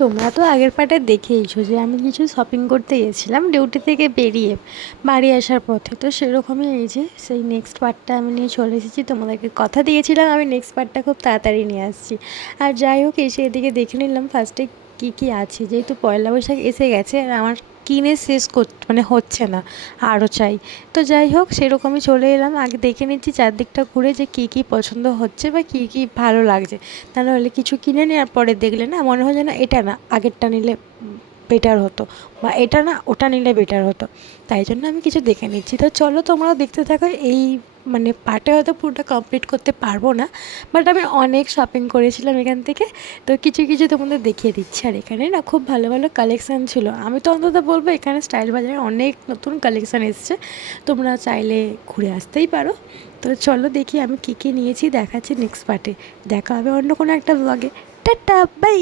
তোমরা তো আগের পার্টে দেখেইছো যে আমি কিছু শপিং করতে গেছিলাম ডিউটি থেকে বেরিয়ে বাড়ি আসার পথে। তো সেরকমই এই যে সেই নেক্সট পার্টটা আমি নিয়ে চলে এসেছি। তোমাদেরকে কথা দিয়েছিলাম আমি নেক্সট পার্টটা খুব তাড়াতাড়ি নিয়ে আসছি। আর যাই হোক, এসে এদিকে দেখে নিলাম ফার্স্টে কী কী আছে, যেহেতু পয়লা বৈশাখ এসে গেছে আর আমার কিনে শেষ মানে হচ্ছে না, আরও চাই। তো যাই হোক, সেরকমই চলে এলাম, আগে দেখে নিচ্ছি চারদিকটা ঘুরে যে কী কী পছন্দ হচ্ছে বা কী কী ভালো লাগছে। তা নাহলে কিছু কিনে নেওয়ার পরে দেখলে না মনে হয় যেন এটা না আগেরটা নিলে বেটার হতো, বা এটা না ওটা নিলে বেটার হতো। তাই জন্য আমি কিছু দেখে নিচ্ছি। তো চলো তোমরাও দেখতে থাকো। এই মানে পার্টে হয়তো পুরোটা কমপ্লিট করতে পারবো না, বাট আমি অনেক শপিং করেছিলাম এখান থেকে। তো কিছু কিছু তোমাদের দেখিয়ে দিচ্ছি। আর এখানে না খুব ভালো ভালো কালেকশান ছিল। আমি তো অন্তত বলবো এখানে স্টাইল বাজারে অনেক নতুন কালেকশান এসছে, তোমরা চাইলে ঘুরে আসতেই পারো। তো চলো দেখি আমি কী কী নিয়েছি, দেখাচ্ছি নেক্সট পার্টে। দেখা হবে অন্য কোনো একটা ব্লগে। Tata bye.